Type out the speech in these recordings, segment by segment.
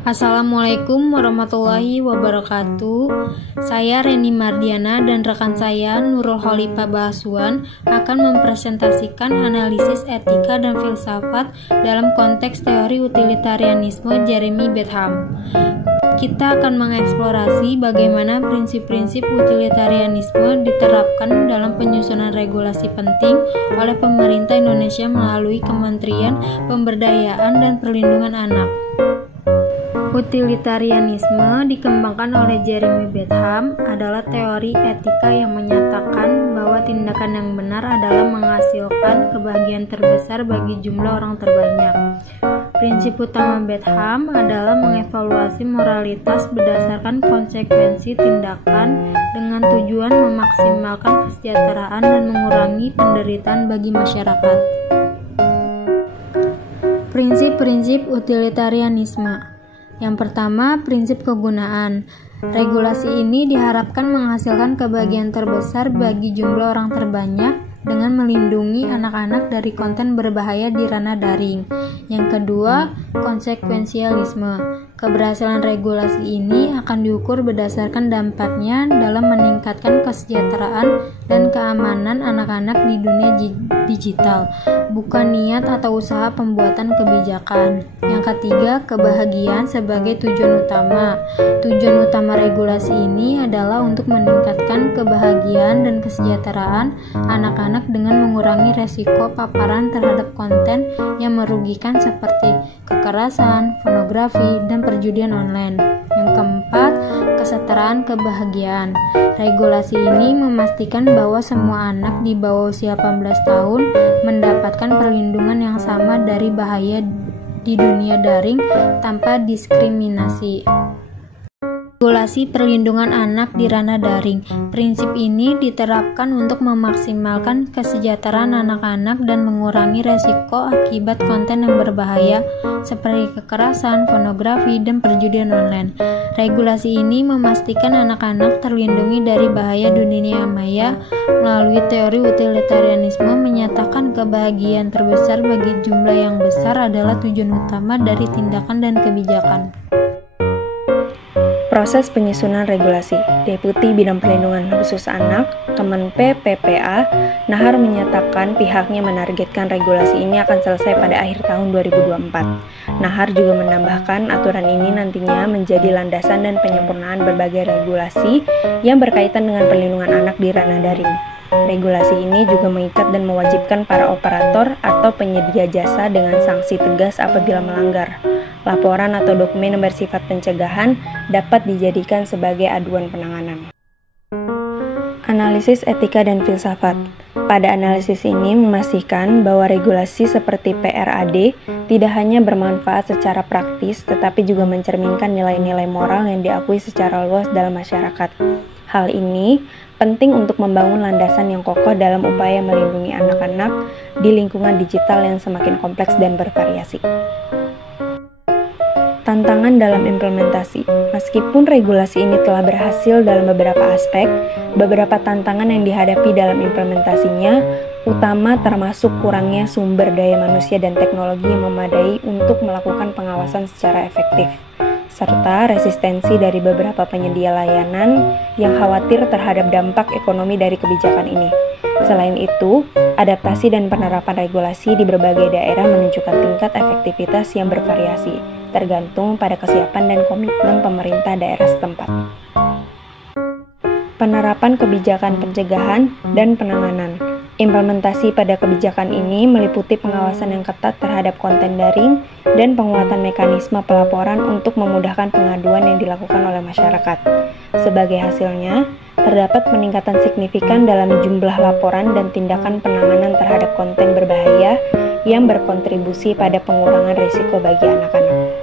Assalamualaikum warahmatullahi wabarakatuh. Saya Reni Mardiana dan rekan saya Nurul Khalifah Bahasuan akan mempresentasikan analisis etika dan filsafat dalam konteks teori utilitarianisme Jeremy Bentham. Kita akan mengeksplorasi bagaimana prinsip-prinsip utilitarianisme diterapkan dalam penyusunan regulasi penting oleh pemerintah Indonesia melalui Kementerian Pemberdayaan dan Perlindungan Anak. Utilitarianisme dikembangkan oleh Jeremy Bentham adalah teori etika yang menyatakan bahwa tindakan yang benar adalah menghasilkan kebahagiaan terbesar bagi jumlah orang terbanyak. Prinsip utama Bentham adalah mengevaluasi moralitas berdasarkan konsekuensi tindakan dengan tujuan memaksimalkan kesejahteraan dan mengurangi penderitaan bagi masyarakat. Prinsip-prinsip utilitarianisme. Yang pertama, prinsip kegunaan. Regulasi ini diharapkan menghasilkan kebahagiaan terbesar bagi jumlah orang terbanyak dengan melindungi anak-anak dari konten berbahaya di ranah daring. Yang kedua, konsekuensialisme. Keberhasilan regulasi ini akan diukur berdasarkan dampaknya dalam meningkatkan kesejahteraan dan keamanan anak-anak di dunia digital, bukan niat atau usaha pembuatan kebijakan. Yang ketiga, kebahagiaan sebagai tujuan utama. Tujuan utama regulasi ini adalah untuk meningkatkan kebahagiaan dan kesejahteraan anak-anak dengan mengurangi resiko paparan terhadap konten yang merugikan seperti kekerasan, pornografi, dan perjudian online. Yang keempat, kesetaraan kebahagiaan. Regulasi ini memastikan bahwa semua anak di bawah usia 18 tahun mendapatkan perlindungan yang sama dari bahaya di dunia daring tanpa diskriminasi. Regulasi perlindungan anak di ranah daring. Prinsip ini diterapkan untuk memaksimalkan kesejahteraan anak-anak dan mengurangi resiko akibat konten yang berbahaya seperti kekerasan, pornografi, dan perjudian online. Regulasi ini memastikan anak-anak terlindungi dari bahaya dunia maya melalui teori utilitarianisme menyatakan kebahagiaan terbesar bagi jumlah yang besar adalah tujuan utama dari tindakan dan kebijakan. Proses penyusunan regulasi. Deputi Bidang Perlindungan Khusus Anak, Kemenpe PPA, Nahar menyatakan pihaknya menargetkan regulasi ini akan selesai pada akhir tahun 2024. Nahar juga menambahkan aturan ini nantinya menjadi landasan dan penyempurnaan berbagai regulasi yang berkaitan dengan perlindungan anak di ranah daring. Regulasi ini juga mengikat dan mewajibkan para operator atau penyedia jasa dengan sanksi tegas apabila melanggar. Laporan atau dokumen yang bersifat pencegahan dapat dijadikan sebagai aduan penanganan. Analisis etika dan filsafat. Pada analisis ini memastikan bahwa regulasi seperti PRAD tidak hanya bermanfaat secara praktis, tetapi juga mencerminkan nilai-nilai moral yang diakui secara luas dalam masyarakat. Hal ini penting untuk membangun landasan yang kokoh dalam upaya melindungi anak-anak di lingkungan digital yang semakin kompleks dan bervariasi. Tantangan dalam implementasi. Meskipun regulasi ini telah berhasil dalam beberapa aspek, beberapa tantangan yang dihadapi dalam implementasinya utama termasuk kurangnya sumber daya manusia dan teknologi yang memadai untuk melakukan pengawasan secara efektif, serta resistensi dari beberapa penyedia layanan yang khawatir terhadap dampak ekonomi dari kebijakan ini. Selain itu, adaptasi dan penerapan regulasi di berbagai daerah menunjukkan tingkat efektivitas yang bervariasi, tergantung pada kesiapan dan komitmen pemerintah daerah setempat. Penerapan kebijakan pencegahan dan penanganan. Implementasi pada kebijakan ini meliputi pengawasan yang ketat terhadap konten daring dan penguatan mekanisme pelaporan untuk memudahkan pengaduan yang dilakukan oleh masyarakat. Sebagai hasilnya, terdapat peningkatan signifikan dalam jumlah laporan dan tindakan penanganan terhadap konten berbahaya yang berkontribusi pada pengurangan risiko bagi anak-anak.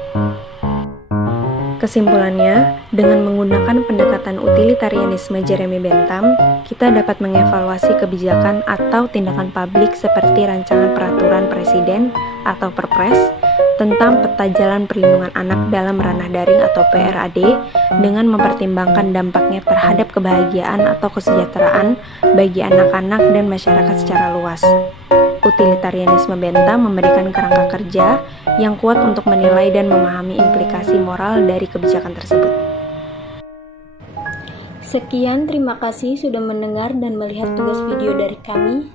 Kesimpulannya, dengan menggunakan pendekatan utilitarianisme Jeremy Bentham, kita dapat mengevaluasi kebijakan atau tindakan publik seperti rancangan peraturan presiden atau Perpres tentang peta jalan perlindungan anak dalam ranah daring atau PRAD dengan mempertimbangkan dampaknya terhadap kebahagiaan atau kesejahteraan bagi anak-anak dan masyarakat secara luas. Utilitarianisme Benta memberikan kerangka kerja yang kuat untuk menilai dan memahami implikasi moral dari kebijakan tersebut. Sekian, terima kasih sudah mendengar dan melihat tugas video dari kami.